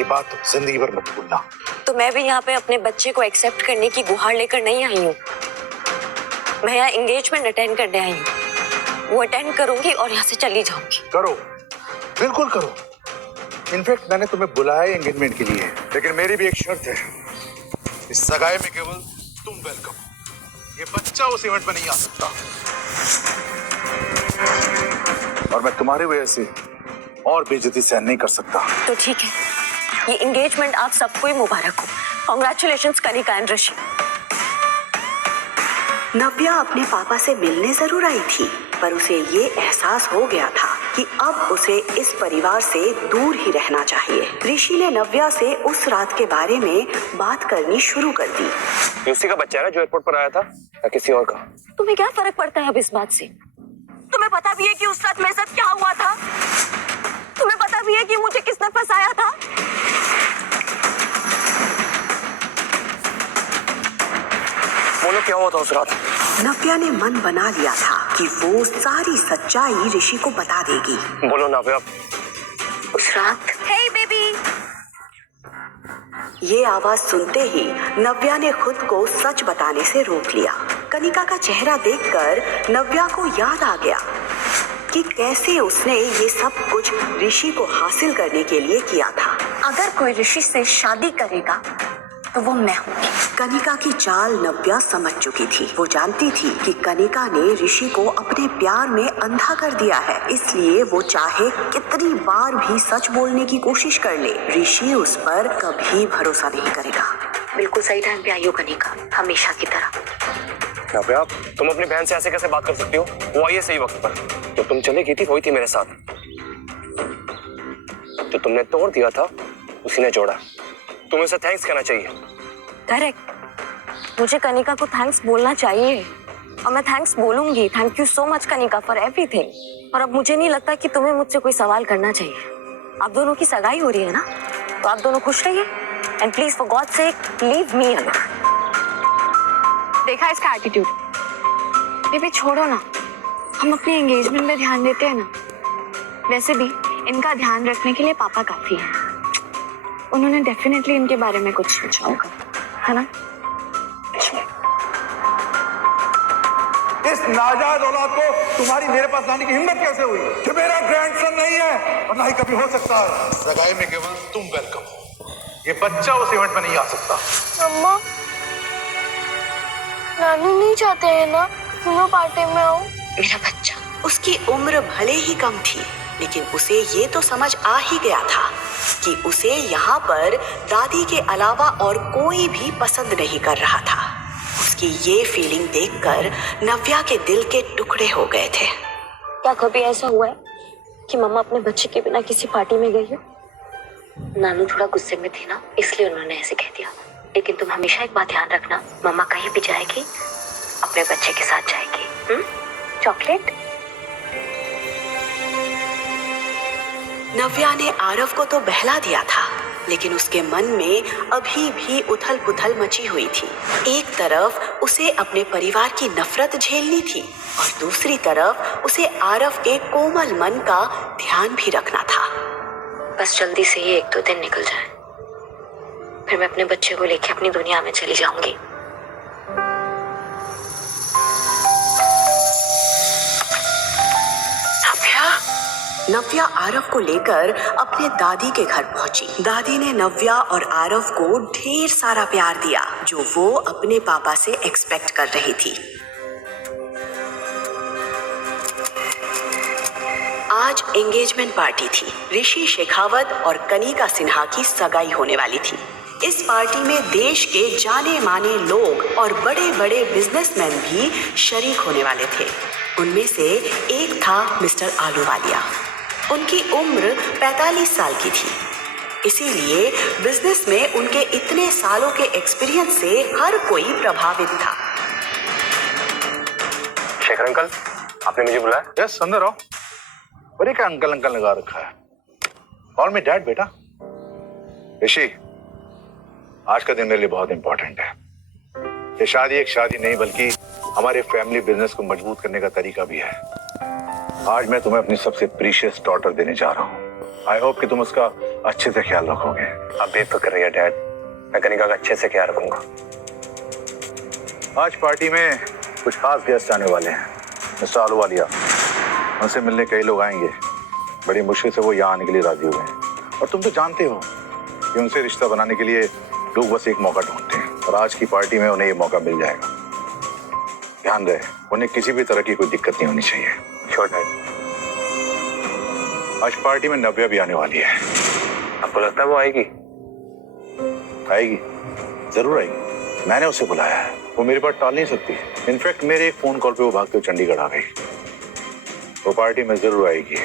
ये बात जिंदगी भर मत भूलना। तो मैं भी यहाँ पे अपने बच्चे को एक्सेप्ट करने की गुहार लेकर नहीं आई हूँ। मैं यहाँ एंगेजमेंट अटेंड करने आई हूँ। वो अटेंड करूंगी और यहाँ से चली जाऊंगी। करो, बिल्कुल करो। इनफैक्ट मैंने तुम्हें बुलाया है एंगेजमेंट के लिए, लेकिन मेरी भी एक शर्त है। इस सगाई में केवल तुम वेलकम हो। ये बच्चा उस इवेंट में नहीं आ सकता। और मैं तुम्हारी वजह से और बेइज्जती सहन नहीं कर सकता। तो ठीक है, ये एंगेजमेंट आप सबको ही मुबारक हो। कांग्रेचुलेशंस कनिका एंड ऋषि। नव्या अपने पापा से मिलने जरूर आई थी, पर उसे ये एहसास हो गया था कि अब उसे इस परिवार से दूर ही रहना चाहिए। ऋषि ने नव्या से उस रात के बारे में बात करनी शुरू कर दी। ये उसी का बच्चा है ना जो एयरपोर्ट पर आया था, या किसी और का? तुम्हें क्या फर्क पड़ता है अब इस बात से? तुम्हें पता भी है कि उस रात मेरे साथ क्या हुआ था? तुम्हें पता भी है कि मुझे किसने फंसाया था? बोलो क्या हुआ था उस रात? नव्या ने मन बना लिया था कि वो सारी सच्चाई ऋषि को बता देगी। बोलो नव्या। उस रात हे बेबी। ये आवाज सुनते ही नव्या ने खुद को सच बताने से रोक लिया। कनिका का चेहरा देखकर नव्या को याद आ गया कि कैसे उसने ये सब कुछ ऋषि को हासिल करने के लिए किया था। अगर कोई ऋषि से शादी करेगा तो वो मैं हूँ। कनिका की चाल नव्या समझ चुकी थी। वो जानती थी कि कनिका ने ऋषि को अपने प्यार में अंधा कर दिया है, इसलिए वो चाहे कितनी बार भी सच बोलने की कोशिश कर ले, ऋषि उस पर कभी भरोसा नहीं करेगा। बिल्कुल सही टाइम पे आई हो कनिका, हमेशा की तरह। नव्या, तुम अपनी बहन से ऐसे कैसे बात कर सकती हो? वो आई है सही वक्त पर। जो तुम चली गई थी वही थी मेरे साथ। जो तुमने तोड़ दिया था उसी ने जोड़ा। तुम्हें उसे थैंक्स कहना चाहिए। करेक्ट, मुझे कनिका को थैंक्स बोलना चाहिए और मैं थैंक्स बोलूंगी। Thank you so much Kanika for everything. और अब मुझे नहीं लगता कि तुम्हें मुझसे कोई सवाल करना चाहिए। आप दोनों की सगाई हो रही है ना, तो आप दोनों खुश रहिए and please for God sake leave me alone. देखा इसका एटीट्यूड। बेबी छोड़ो ना, हम अपने एंगेजमेंट में ध्यान देते हैं ना। वैसे भी इनका ध्यान रखने के लिए पापा काफी है। उन्होंने डेफिनेटली इनके बारे में कुछ सोचा होगा, है ना? इस नाजायज औलाद को तुम्हारी मेरे पास लाने की हिम्मत कैसे हुई? कि मेरा ग्रैंडसन नहीं है और ना ही कभी हो सकता है। सगाई में केवल तुम वेलकम हो। ये बच्चा उस इवेंट में नहीं आ सकता। मम्मा, नानी नहीं चाहते हैं ना दोनों पार्टी में आओ? मेरा बच्चा। उसकी उम्र भले ही कम थी, लेकिन उसे ये तो समझ आ ही गया था कि उसे यहाँ पर दादी के अलावा और कोई भी पसंद नहीं कर रहा था। उसकी ये फीलिंग देखकर नव्या के दिल के टुकड़े हो गए थे। क्या कभी ऐसा हुआ है कि मम्मा अपने बच्चे के बिना किसी पार्टी में गई हो? नानू थोड़ा गुस्से में थी ना, इसलिए उन्होंने ऐसे कह दिया। लेकिन तुम हमेशा एक बात ध्यान रखना, मम्मा कहीं भी जाएगी अपने बच्चे के साथ जाएगी। चॉकलेट? नव्या ने आरव को तो बहला दिया था, लेकिन उसके मन में अभी भी उथल पुथल मची हुई थी। एक तरफ उसे अपने परिवार की नफरत झेलनी थी और दूसरी तरफ उसे आरव के कोमल मन का ध्यान भी रखना था। बस जल्दी से ये 1-2 दिन निकल जाए, फिर मैं अपने बच्चे को लेके अपनी दुनिया में चली जाऊंगी। नव्या आरव को लेकर अपने दादी के घर पहुंची। दादी ने नव्या और आरव को ढेर सारा प्यार दिया, जो वो अपने पापा से एक्सपेक्ट कर रही थी। आज एंगेजमेंट पार्टी थी। ऋषि शेखावत और कनिका सिन्हा की सगाई होने वाली थी। इस पार्टी में देश के जाने माने लोग और बड़े बड़े बिजनेसमैन भी शरीक होने वाले थे। उनमें से एक था मिस्टर आलूवालिया। उनकी उम्र 45 साल की थी, इसीलिए बिजनेस में उनके इतने सालों के एक्सपीरियंस से हर कोई प्रभावित था। शेखर अंकल, आपने मुझे बुलाया? यस, अंदर आओ। बड़े का अंकल अंकल लगा रखा है। कॉल मी डैड बेटा। ऋषि, आज का दिन मेरे लिए बहुत इंपॉर्टेंट है। ये शादी एक शादी नहीं, बल्कि हमारे फैमिली बिजनेस को मजबूत करने का तरीका भी है। आज मैं तुम्हें अपनी सबसे प्रीशियस डॉटर देने जा रहा हूँ। आई होप कि तुम उसका अच्छे से ख्याल रखोगे। आप बेफिक्र रहिए डैड, मैं कनिका का अच्छे से ख्याल रखूंगा। आज पार्टी में कुछ खास गेस्ट आने वाले हैं। मिस्टर आलूवालिया, उनसे मिलने कई लोग आएंगे। बड़ी मुश्किल से वो यहाँ आने के लिए राजी हुए हैं। और तुम तो जानते हो कि उनसे रिश्ता बनाने के लिए लोग बस एक मौका ढूंढते हैं, और आज की पार्टी में उन्हें ये मौका मिल जाएगा। ध्यान रहे, उन्हें किसी भी तरह की कोई दिक्कत नहीं होनी चाहिए। Sure dad. आज पार्टी में नव्या भी आने वाली है। आपको लगता है वो आएगी? आएगी, जरूर आएगी। मैंने उसे बुलाया है, वो मेरी बात टाल नहीं सकती। इनफैक्ट मेरे एक फोन कॉल पे वो भागते हुए चंडीगढ़ आ गई। वो पार्टी में जरूर आएगी,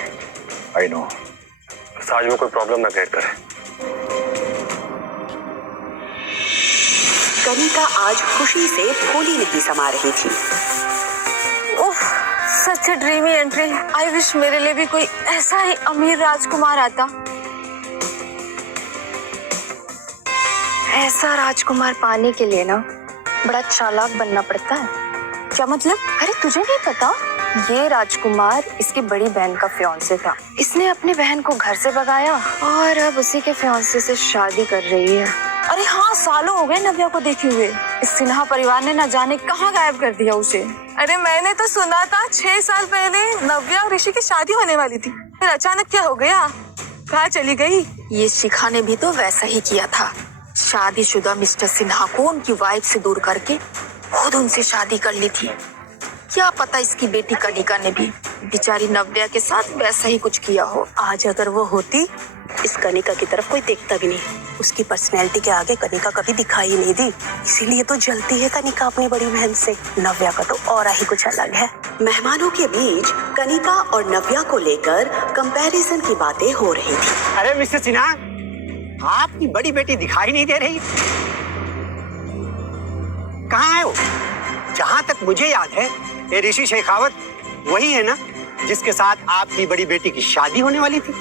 आई नो। आज वो कोई प्रॉब्लम ना क्रिएट करे। कनिका आज खुशी से फूली नहीं समा रही थी। ओह, सच अ ड्रीमी एंट्री। आई विश मेरे लिए भी कोई ऐसा ही अमीर राजकुमार आता। ऐसा राजकुमार पाने के लिए ना बड़ा चालाक बनना पड़ता है। क्या मतलब? अरे तुझे नहीं पता, ये राजकुमार इसकी बड़ी बहन का फियांसे था। इसने अपनी बहन को घर से भगाया और अब उसी के फियांसे से शादी कर रही है। अरे हाँ, सालों हो गए नव्या को देखे हुए। इस सिन्हा परिवार ने न जाने कहाँ गायब कर दिया उसे। अरे मैंने तो सुना था 6 साल पहले नव्या और ऋषि की शादी होने वाली थी, फिर अचानक क्या हो गया? कहाँ चली गई? ये शिखा ने भी तो वैसा ही किया था। शादीशुदा मिस्टर सिन्हा को उनकी वाइफ से दूर करके खुद उनसे शादी कर ली थी। क्या पता इसकी बेटी कनिका ने भी बेचारी नव्या के साथ वैसा ही कुछ किया हो। आज अगर वो होती, इस कनिका की तरफ कोई देखता भी नहीं। उसकी पर्सनैलिटी के आगे कनिका कभी दिखाई नहीं दी, इसीलिए तो जलती है कनिका अपनी बड़ी बहन से। नव्या का तो और ही कुछ अलग है। मेहमानों के बीच कनिका और नव्या को लेकर कंपैरिजन की बातें हो रही थी। अरे मिस्टर सिन्हा, आपकी बड़ी बेटी दिखाई नहीं दे रही, कहाँ है वो? जहाँ तक मुझे याद है, ये ऋषि शेखावत वही है ना जिसके साथ आपकी बड़ी बेटी की शादी होने वाली थी?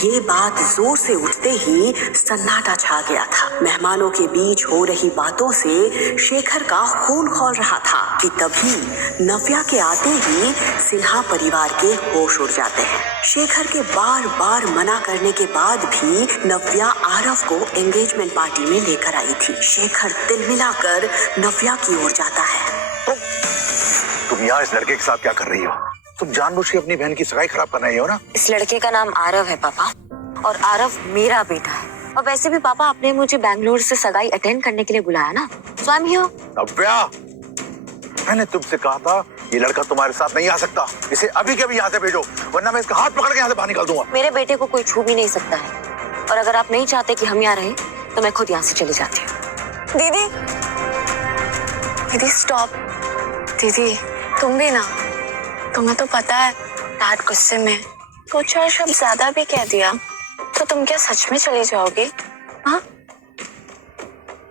ये बात जोर से उठते ही सन्नाटा छा गया था। मेहमानों के बीच हो रही बातों से शेखर का खून खौल रहा था कि तभी नव्या के आते ही सिन्हा परिवार के होश उड़ जाते हैं। शेखर के बार बार मना करने के बाद भी नव्या आरव को एंगेजमेंट पार्टी में लेकर आई थी। शेखर तिलमिलाकर नव्या की ओर जाता है। तुम यहाँ इस लड़के के साथ क्या कर रही हो? तुम जानबूझ के अपनी बहन की सगाई खराब कर रही हो ना? इस लड़के का नाम आरव है पापा, और आरव मेरा बेटा है। और वैसे भी पापा, आपने मुझे बैंगलोर से सगाई अटेंड करने के लिए बुलाया ना, सो आई एम हियर। नव्या, मैंने तुमसे कहा था ये लड़का तुम्हारे साथ नहीं आ सकता। इसे अभी के अभी यहाँ से भेजो, वरना मैं इसका हाथ पकड़ के यहाँ से बाहर निकाल दूंगा। मेरे बेटे को कोई छू भी नहीं सकता है, और अगर आप नहीं चाहते कि हम यहाँ रहें तो मैं खुद यहाँ से चली जाती हूँ। दीदी, दीदी स्टॉप। दीदी तुम भी ना, तुम्हें तो पता है डैड गुस्से में 2-4 शब्द ज्यादा भी कह दिया तो तुम क्या सच में चली जाओगी? हाँ,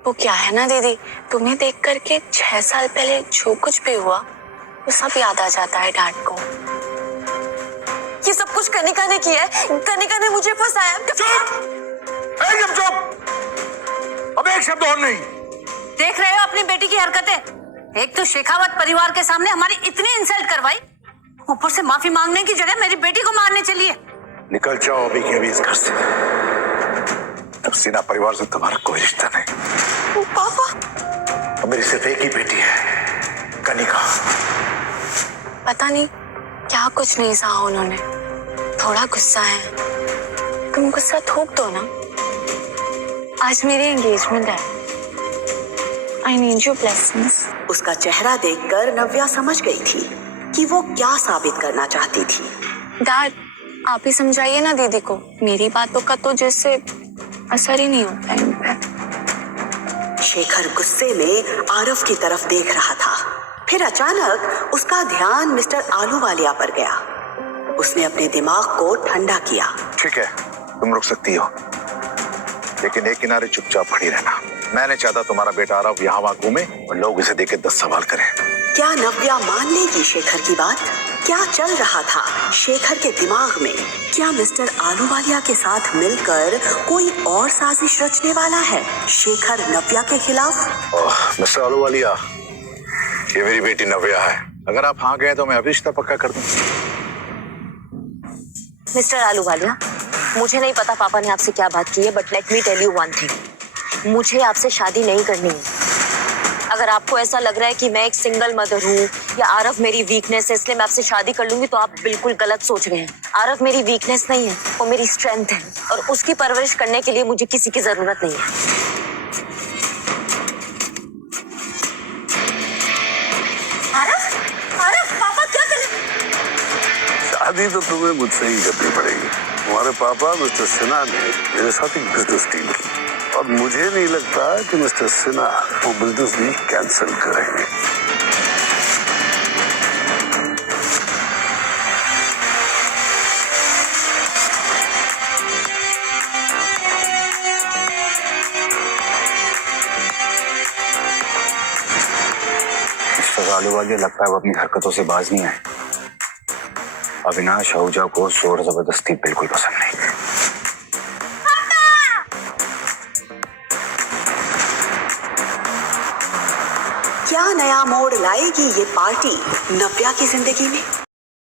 वो क्या है ना दीदी, तुम्हें देख करके 6 साल पहले जो कुछ भी हुआ वो सब याद आ जाता है डैड को। ये सब कुछ कनिका ने किया है, कनिका ने मुझे फंसाया। एकदम चुप, अब एक शब्द और नहीं। देख रहे हो अपनी बेटी की हरकतें? एक तो शेखावत परिवार के सामने हमारी इतनी इंसल्ट करवाई, ऊपर से माफी मांगने की जगह मेरी बेटी को मारने चली है। निकल जाओ अभी के अभी इस घर से। तब सिन्हा परिवार से तुम्हारा कोई रिश्ता नहीं। पापा, अब मेरी सिर्फ एक ही बेटी है, कनिका। पता नहीं क्या कुछ नहीं सहा उन्होंने, थोड़ा गुस्सा है। तुम गुस्सा थोक दो ना। आज मेरी एंगेजमेंट है, आई नीड योर ब्लेसिंग्स। उसका चेहरा देखकर नव्या समझ गई थी कि वो क्या साबित करना चाहती थी। डैड, आप ही समझाइए ना दीदी को, मेरी बातों का तो जैसे असर ही नहीं होता इन पे। शेखर गुस्से में आरव की तरफ देख रहा था। फिर अचानक उसका ध्यान मिस्टर आलूवालिया पर गया। उसने अपने दिमाग को ठंडा किया। ठीक है, तुम रुक सकती हो, लेकिन एक किनारे चुपचाप खड़ी रहना। मैंने चाहता तुम्हारा बेटा आरव यहाँ वहाँ घूमे और लोग इसे देख के 10 सवाल करें। क्या नव्या मान लेगी शेखर की बात? क्या चल रहा था शेखर के दिमाग में? क्या मिस्टर आलूवालिया के साथ मिलकर कोई और साजिश रचने वाला है शेखर नव्या के खिलाफ? मिस्टर आलूवालिया, ये मेरी बेटी नव्या है। अगर आप हाँ गए तो मैं अभी रिश्ता पक्का कर दूं। मिस्टर आलूवालिया, मुझे नहीं पता पापा ने आपसे क्या बात की है, but let me tell you one thing, मुझे आपसे शादी नहीं करनी है। अगर आपको ऐसा लग रहा है कि मैं एक सिंगल मदर हूँ या आरव मेरी वीकनेस है इसलिए मैं आपसे शादी कर लूंगी, तो आप बिल्कुल गलत सोच रहे हैं। आरव मेरी वीकनेस नहीं है, वो मेरी स्ट्रेंथ है, और उसकी परवरिश करने के लिए मुझे किसी की जरूरत नहीं है। शादी तो तुम्हें मुझसे ही करनी पड़ेगी। तुम्हारे पापा मिस्टर सिन्हा ने मेरे साथ एक बिजनेस डील की और मुझे नहीं लगता कि मिस्टर सिन्हा वो बिजनेस डील कैंसिल करेंगे। मिस्टर आलूवालिया, लगता है वो अपनी हरकतों से बाज नहीं आए। अविनाश आहूजा को जोर जबरदस्ती बिल्कुल पसंद नहीं। क्या नया मोड़ लाएगी ये पार्टी नव्या की जिंदगी में?